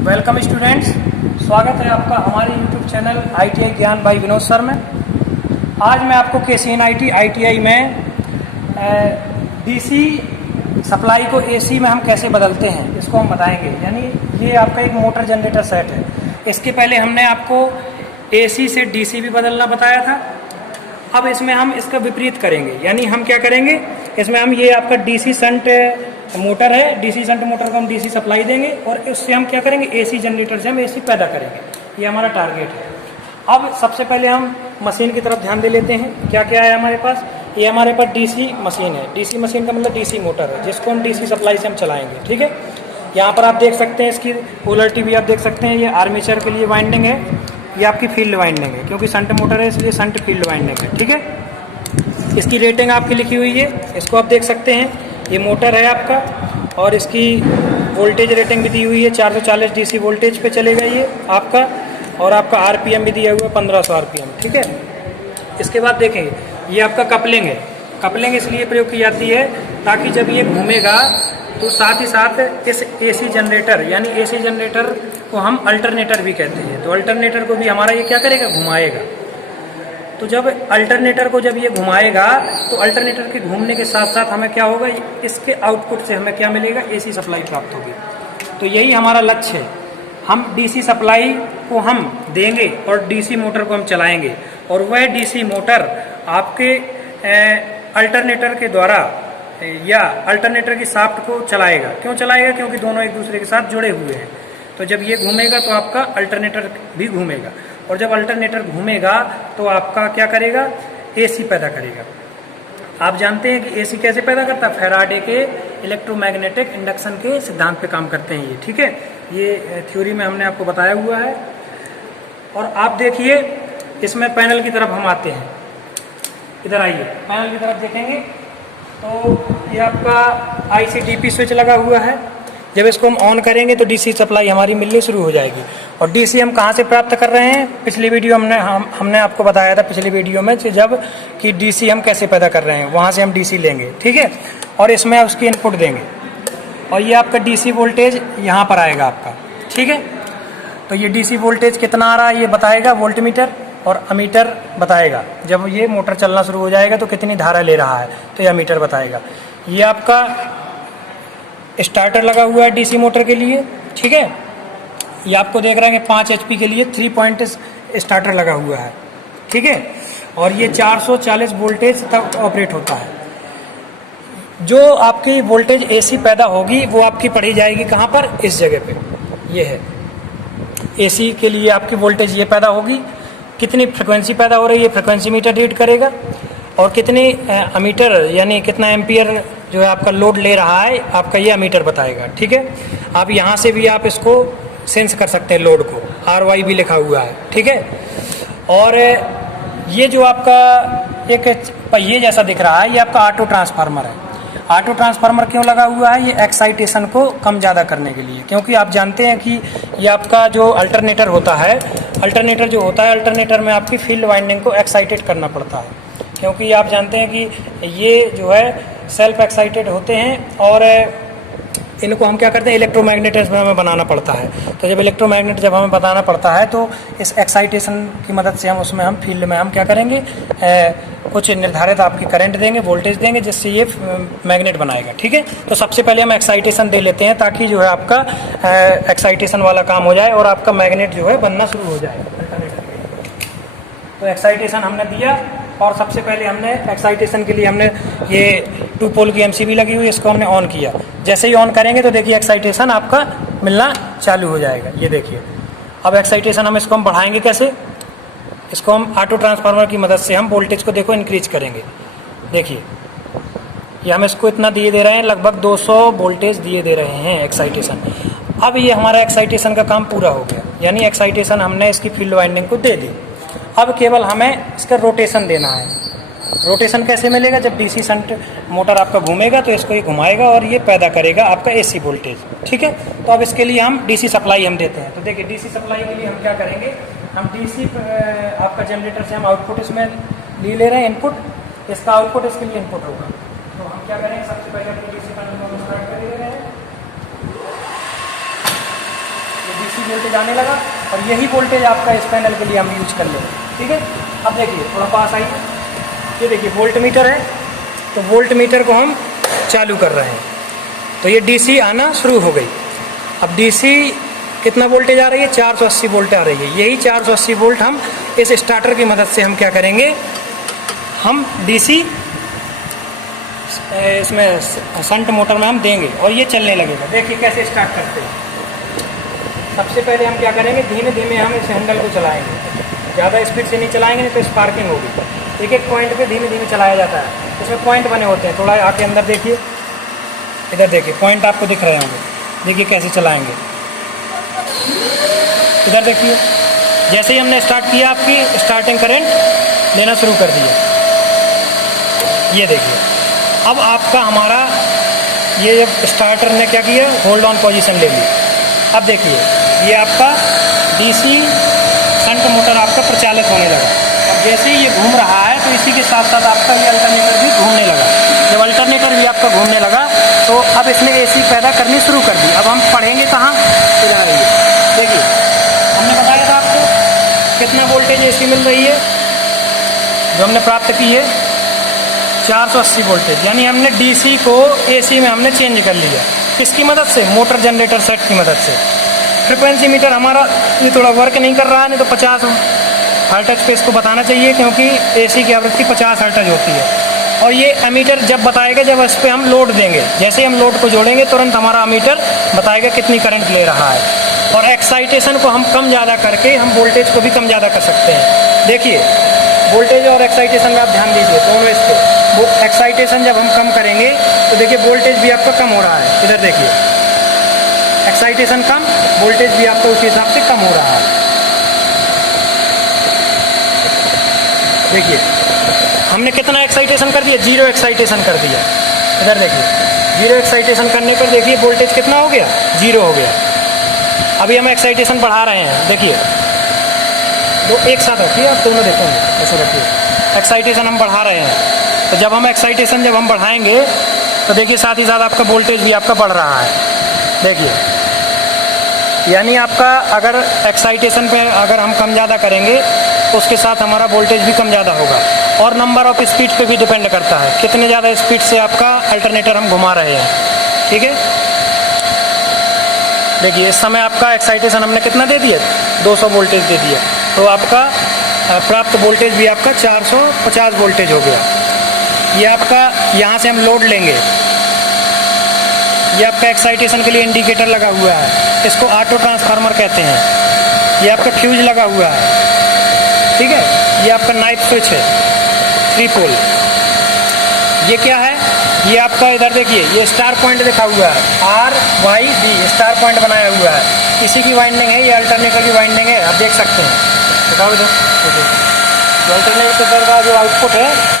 Welcome students, स्वागत है आपका हमारे यूट्यूब चैनल ITI ज्ञान बाई विनोद सर में। आज मैं आपको KCNIT ITI में DC सप्लाई को AC में हम कैसे बदलते हैं इसको हम बताएंगे। यानी ये आपका एक मोटर जनरेटर सेट है। इसके पहले हमने आपको AC से DC भी बदलना बताया था। अब इसमें हम इसका विपरीत करेंगे। यानी हम क्या करेंगे, इसमें हम ये आपका DC शंट मोटर है, DC शंट मोटर को हम DC सप्लाई देंगे और उससे हम क्या करेंगे, AC जनरेटर से हम AC पैदा करेंगे। ये हमारा टारगेट है। अब सबसे पहले हम मशीन की तरफ ध्यान दे लेते हैं। क्या क्या है हमारे पास। ये हमारे पास DC मशीन है। DC मशीन का मतलब DC मोटर है, जिसको हम DC सप्लाई से हम चलाएंगे। ठीक है, यहाँ पर आप देख सकते हैं इसकी पोलरिटी भी आप देख सकते हैं। ये आर्मेचर के लिए वाइंडिंग है, ये आपकी फील्ड वाइंडिंग है, क्योंकि शंट मोटर है इसलिए शंट फील्ड वाइंडिंग है। ठीक है, इसकी रेटिंग आपकी लिखी हुई है, इसको आप देख सकते हैं। ये मोटर है आपका और इसकी वोल्टेज रेटिंग भी दी हुई है। 440 DC वोल्टेज पे चलेगा ये आपका, और आपका RPM भी दिया हुआ है 1500 RPM। ठीक है, इसके बाद देखेंगे ये आपका कपलिंग है। कपलिंग इसलिए प्रयोग की जाती है ताकि जब ये घूमेगा तो साथ ही साथ इस AC जनरेटर, यानी AC जनरेटर को हम अल्टरनेटर भी कहते हैं, तो अल्टरनेटर को भी हमारा ये क्या करेगा, घुमाएगा। तो जब अल्टरनेटर को जब ये घुमाएगा तो अल्टरनेटर के घूमने के साथ साथ हमें क्या होगा, इसके आउटपुट से हमें क्या मिलेगा, AC सप्लाई प्राप्त होगी। तो यही हमारा लक्ष्य है। हम DC सप्लाई को हम देंगे और DC मोटर को हम चलाएंगे, और वह DC मोटर आपके अल्टरनेटर के द्वारा या अल्टरनेटर की शाफ्ट को चलाएगा। क्यों चलाएगा, क्योंकि दोनों एक दूसरे के साथ जुड़े हुए हैं। तो जब ये घूमेगा तो आपका अल्टरनेटर भी घूमेगा, और जब अल्टरनेटर घूमेगा तो आपका क्या करेगा, AC पैदा करेगा। आप जानते हैं कि AC कैसे पैदा करता है, फैराडे के इलेक्ट्रोमैग्नेटिक इंडक्शन के सिद्धांत पे काम करते हैं ये। ठीक है, ये थ्योरी में हमने आपको बताया हुआ है। और आप देखिए इसमें पैनल की तरफ हम आते हैं। इधर आइए, पैनल की तरफ देखेंगे तो ये आपका IC/DP स्विच लगा हुआ है। जब इसको हम ऑन करेंगे तो DC सप्लाई हमारी मिलनी शुरू हो जाएगी। और DC हम कहाँ से प्राप्त कर रहे हैं, पिछली वीडियो हमने आपको बताया था पिछली वीडियो में, जब कि DC हम कैसे पैदा कर रहे हैं, वहाँ से हम DC लेंगे। ठीक है, और इसमें उसकी इनपुट देंगे, और ये आपका DC वोल्टेज यहाँ पर आएगा आपका। ठीक है, तो ये DC वोल्टेज कितना आ रहा है ये बताएगा वोल्टमीटर, और अमीटर बताएगा जब ये मोटर चलना शुरू हो जाएगा तो कितनी धारा ले रहा है, तो ये अमीटर बताएगा। ये आपका स्टार्टर लगा हुआ है DC मोटर के लिए। ठीक है, ये आपको देख रहे हैं 5 HP के लिए 3 पॉइंट स्टार्टर लगा हुआ है। ठीक है, और ये 440 वोल्टेज तक ऑपरेट होता है। जो आपकी वोल्टेज AC पैदा होगी वो आपकी पढ़ी जाएगी कहाँ पर, इस जगह पे ये है। AC के लिए आपकी वोल्टेज ये पैदा होगी, कितनी फ्रिक्वेंसी पैदा हो रही है फ्रिक्वेंसी मीटर रीड करेगा, और कितनी अमीटर यानी कितना एम्पियर जो है आपका लोड ले रहा है आपका ये अमीटर बताएगा। ठीक है, आप यहाँ से भी आप इसको सेंस कर सकते हैं, लोड को RY भी लिखा हुआ है। ठीक है, और ये जो आपका एक पहिए जैसा दिख रहा है ये आपका ऑटो ट्रांसफार्मर है। ऑटो ट्रांसफार्मर क्यों लगा हुआ है, ये एक्साइटेशन को कम ज़्यादा करने के लिए, क्योंकि आप जानते हैं कि ये आपका जो अल्टरनेटर होता है, अल्टरनेटर जो होता है, अल्टरनेटर में आपकी फील्ड वाइंडिंग को एक्साइटेड करना पड़ता है, क्योंकि आप जानते हैं कि ये जो है सेल्फ एक्साइटेड होते हैं, और इनको हम क्या करते हैं, इलेक्ट्रोमैग्नेट्स में हमें बनाना पड़ता है। तो जब इलेक्ट्रोमैग्नेट जब हमें बनाना पड़ता है तो इस एक्साइटेशन की मदद से हम उसमें हम फील्ड में हम क्या करेंगे, कुछ निर्धारित आपकी करंट देंगे, वोल्टेज देंगे, जिससे ये मैग्नेट बनाएगा। ठीक है, तो सबसे पहले हम एक्साइटेशन दे लेते हैं ताकि जो है आपका एक्साइटेशन वाला काम हो जाए और आपका मैग्नेट जो है बनना शुरू हो जाए। तो एक्साइटेशन हमने दिया, और सबसे पहले हमने एक्साइटेशन के लिए हमने ये 2 पोल की MCB लगी हुई, इसको हमने ऑन किया। जैसे ही ऑन करेंगे तो देखिए एक्साइटेशन आपका मिलना चालू हो जाएगा। ये देखिए, अब एक्साइटेशन हम इसको हम बढ़ाएंगे कैसे, इसको हम ऑटो ट्रांसफार्मर की मदद से हम वोल्टेज को देखो इंक्रीज करेंगे। देखिए ये हम इसको इतना दिए दे रहे हैं, लगभग 200 वोल्टेज दिए दे रहे हैं एक्साइटेशन। अब ये हमारा एक्साइटेशन का काम पूरा हो गया, यानी एक्साइटेशन हमने इसकी फील्ड वाइंडिंग को दे दी। अब केवल हमें इसका रोटेशन देना है। रोटेशन कैसे मिलेगा, जब DC शंट मोटर आपका घूमेगा तो इसको ये घुमाएगा और ये पैदा करेगा आपका AC वोल्टेज। ठीक है, तो अब इसके लिए हम DC सप्लाई हम देते हैं। तो देखिए DC सप्लाई के लिए हम क्या करेंगे, हम DC आपका जनरेटर से हम आउटपुट इसमें ले रहे हैं, इनपुट, इसका आउटपुट इसके लिए इनपुट होगा। तो हम क्या करेंगे, सबसे पहले अपने DC पैनल को स्टार्ट कर दे रहे हैं। डीसी वोल्टेज आने लगा और यही वोल्टेज आपका इस पैनल के लिए हम यूज कर लेंगे। ठीक है, अब देखिए थोड़ा पास आइए, ये देखिए वोल्ट मीटर है, तो वोल्ट मीटर को हम चालू कर रहे हैं तो ये डीसी आना शुरू हो गई। अब डीसी कितना वोल्टेज आ रही है, 480 वोल्ट आ रही है। यही 480 वोल्ट हम इस स्टार्टर की मदद से हम क्या करेंगे, हम डीसी इसमें शंट मोटर में हम देंगे और ये चलने लगेगा। देखिए कैसे स्टार्ट करते हैं। सबसे पहले हम क्या करेंगे, धीमे धीमे हम इस हैंडल को चलाएंगे, ज़्यादा स्पीड से नहीं चलाएंगे नहीं तो स्पार्किंग होगी। एक एक पॉइंट पे धीमे धीमे चलाया जाता है, इसमें पॉइंट बने होते हैं। थोड़ा आके अंदर देखिए, इधर देखिए पॉइंट आपको दिख रहे होंगे। देखिए कैसे चलाएंगे, इधर देखिए जैसे ही हमने स्टार्ट किया आपकी स्टार्टिंग करंट लेना शुरू कर दिया। ये देखिए अब आपका हमारा ये जब स्टार्टर ने क्या किया, होल्ड ऑन पोजीशन ले ली। अब देखिए ये आपका डीसी शंट मोटर आपका प्रचालित होने लगा। अब जैसे ही ये घूम रहा है तो इसी के साथ साथ आपका ये अल्टरनेटर भी घूमने लगा। जब अल्टरनेटर भी आपका घूमने लगा तो अब इसने एसी पैदा करनी शुरू कर दी। अब हम पढ़ेंगे कहाँ, इधर आइए। देखिए हमने बताया था आपको कितना वोल्टेज एसी मिल रही है, जो हमने प्राप्त की है 480 वोल्टेज, यानी हमने डीसी को एसी में हमने चेंज कर लिया। किसकी मदद से, मोटर जनरेटर सेट की मदद से। फ्रिक्वेंसी मीटर हमारा ये थोड़ा वर्क नहीं कर रहा है, नहीं तो 50 हर्ट्ज पे इसको बताना चाहिए क्योंकि एसी की आवृत्ति 50 हर्ट्ज होती है। और ये एमीटर जब बताएगा जब इस पर हम लोड देंगे, जैसे हम लोड को जोड़ेंगे तुरंत हमारा एमीटर बताएगा कितनी करंट ले रहा है। और एक्साइटेशन को हम कम ज़्यादा करके हम वोल्टेज को भी कम ज़्यादा कर सकते हैं। देखिए वोल्टेज और एक्साइटेशन में आप ध्यान दीजिए दोनों इसके। वो एक्साइटेशन जब हम कम करेंगे तो देखिए वोल्टेज भी आपका कम हो रहा है। इधर देखिए एक्साइटेशन कम, वोल्टेज भी आपका उसी हिसाब से कम हो रहा है। देखिए हमने कितना एक्साइटेशन कर दिया, 0 एक्साइटेशन कर दिया। इधर देखिए 0 एक्साइटेशन करने पर देखिए वोल्टेज कितना हो गया, 0 हो गया। अभी हम एक्साइटेशन बढ़ा रहे हैं, देखिए दो एक साथ रखिए, आप दोनों देखोगे ऐसे रखिए। एक्साइटेशन हम बढ़ा रहे हैं, तो जब हम एक्साइटेशन जब हम बढ़ाएंगे तो देखिए साथ ही साथ आपका वोल्टेज भी आपका बढ़ रहा है। देखिए यानी आपका अगर एक्साइटेशन पे अगर हम कम ज़्यादा करेंगे तो उसके साथ हमारा वोल्टेज भी कम ज़्यादा होगा। और नंबर ऑफ स्पीड पे भी डिपेंड करता है, कितने ज़्यादा स्पीड से आपका अल्टरनेटर हम घुमा रहे हैं। ठीक है, देखिए इस समय आपका एक्साइटेशन हमने कितना दे दिया, 200 वोल्टेज दे दिया, तो आपका प्राप्त वोल्टेज भी आपका 450 वोल्टेज हो गया। ये आपका यहाँ से हम लोड लेंगे, ये आपका एक्साइटेशन के लिए इंडिकेटर लगा हुआ है, इसको ऑटो ट्रांसफार्मर कहते हैं। ये आपका फ्यूज लगा हुआ है, ठीक है। ये आपका नाइट स्विच है 3 पोल। ये क्या है, ये आपका इधर देखिए ये स्टार पॉइंट लिखा हुआ है, RYD स्टार पॉइंट बनाया हुआ है। इसी की वाइंडिंग है, ये अल्टरनेटर की वाइंडिंग है, आप देख सकते हैं। बताओ इधर, जो अल्टरनेटर का जो आउटपुट है